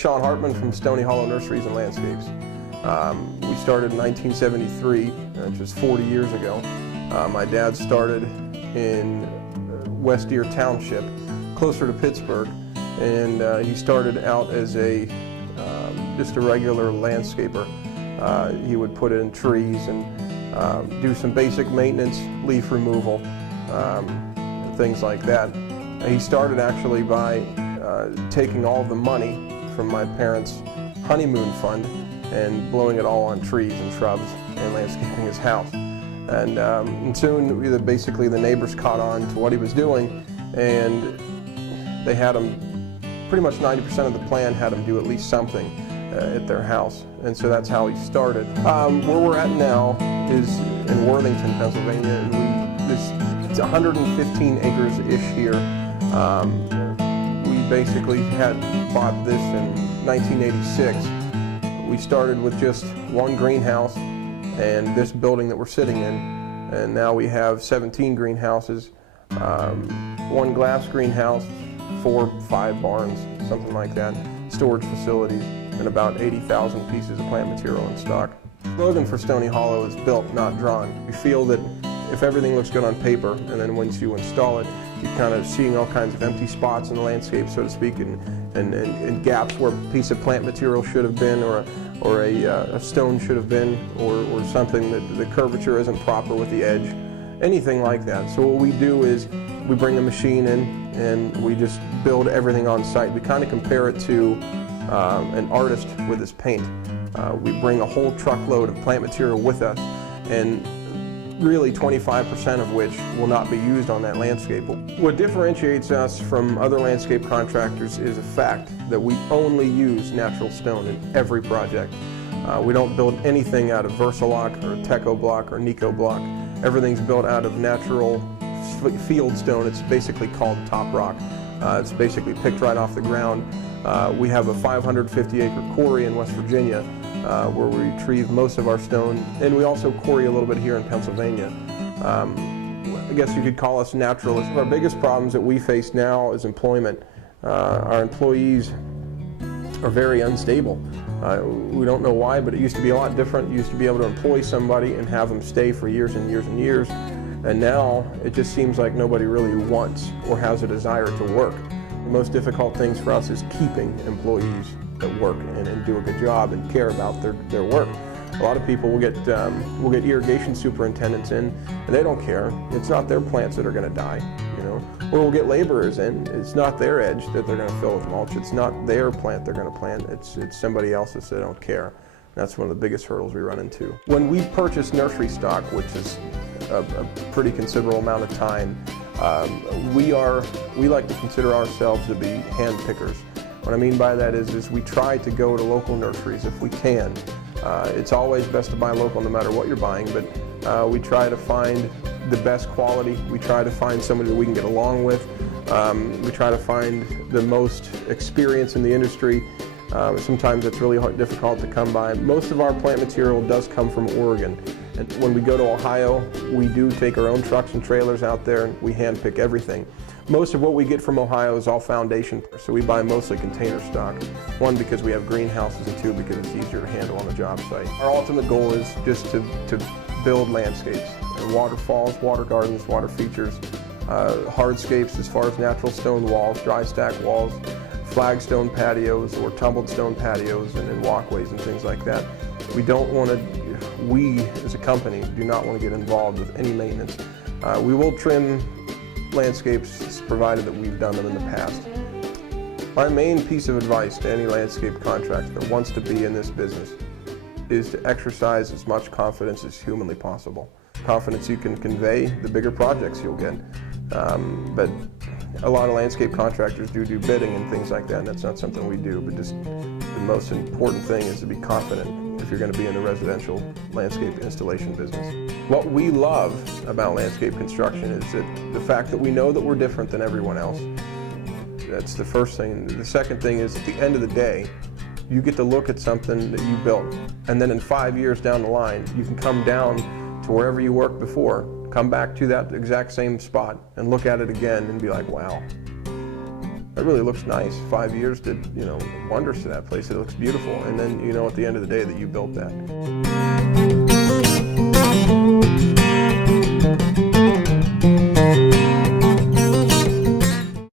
Sean Hartman from StoneyHollowNurseries and Landscapes. We started in 1973, which was 40 years ago. My dad started in West Deer Township, closer to Pittsburgh, and he started out as just a regular landscaper. He would put in trees and do some basic maintenance, leaf removal, things like that. He started actually by taking all the money from my parents' honeymoon fund and blowing it all on trees and shrubs and landscaping his house. And soon, basically, the neighbors caught on to what he was doing, and they had him, pretty much 90% of the plan had him do at least something at their house. And so that's how he started. Where we're at now is in Worthington, Pennsylvania, and it's 115 acres-ish here. We basically had bought this in 1986. We started with just one greenhouse and this building that we're sitting in, and now we have 17 greenhouses, one glass greenhouse, 4 or 5 barns, something like that, storage facilities, and about 80,000 pieces of plant material in stock. The slogan for Stony Hollow is built, not drawn. We feel that if everything looks good on paper, and then once you install it, you're kind of seeing all kinds of empty spots in the landscape, so to speak, and gaps where a piece of plant material should have been, or a stone should have been, or something that the curvature isn't proper with the edge, anything like that. So what we do is we bring a machine in and we just build everything on site. We kind of compare it to an artist with his paint. We bring a whole truckload of plant material with us, and really 25% of which will not be used on that landscape. What differentiates us from other landscape contractors is the fact that we only use natural stone in every project. We don't build anything out of Versalock or Teco block or Nico block. Everything's built out of natural field stone. It's basically called top rock. It's basically picked right off the ground. We have a 550-acre quarry in West Virginia where we retrieve most of our stone, and we also quarry a little bit here in Pennsylvania. I guess you could call us naturalists. Our biggest problems that we face now is employment. Our employees are very unstable. We don't know why, but it used to be a lot different. You used to be able to employ somebody and have them stay for years and years and years, and now it just seems like nobody really wants or has a desire to work. The most difficult things for us is keeping employees that work and do a good job and care about their work. A lot of people will get irrigation superintendents in, and they don't care. It's not their plants that are going to die, you know. Or we'll get laborers in. It's not their edge that they're going to fill with mulch. It's not their plant they're going to plant. It's somebody else's. They don't care. That's one of the biggest hurdles we run into. When we purchase nursery stock, which is a pretty considerable amount of time, we like to consider ourselves to be hand pickers. What I mean by that is we try to go to local nurseries if we can. It's always best to buy local no matter what you're buying, but we try to find the best quality. We try to find somebody that we can get along with. We try to find the most experience in the industry. Sometimes it's really difficult to come by. Most of our plant material does come from Oregon. And when we go to Ohio, we do take our own trucks and trailers out there and we hand pick everything. Most of what we get from Ohio is all foundation, so we buy mostly container stock. 1, because we have greenhouses, and 2, because it's easier to handle on a job site. Our ultimate goal is just to build landscapes, and waterfalls, water gardens, water features, hardscapes as far as natural stone walls, dry stack walls, flagstone patios or tumbled stone patios, and walkways and things like that. We as a company do not want to get involved with any maintenance. We will trim landscapes provided that we've done them in the past. My main piece of advice to any landscape contractor that wants to be in this business is to exercise as much confidence as humanly possible. Confidence you can convey, the bigger projects you'll get. But a lot of landscape contractors do bidding and things like that, and that's not something we do. But just the most important thing is to be confident if you're going to be in the residential landscape installation business. What we love about landscape construction is that the fact that we know that we're different than everyone else. That's the first thing. The second thing is, at the end of the day, you get to look at something that you built, and then in 5 years down the line, you can come down to wherever you worked before, come back to that exact same spot and look at it again and be like, wow, it really looks nice. 5 years did, wonders to that place. It looks beautiful. And then, at the end of the day that you built that.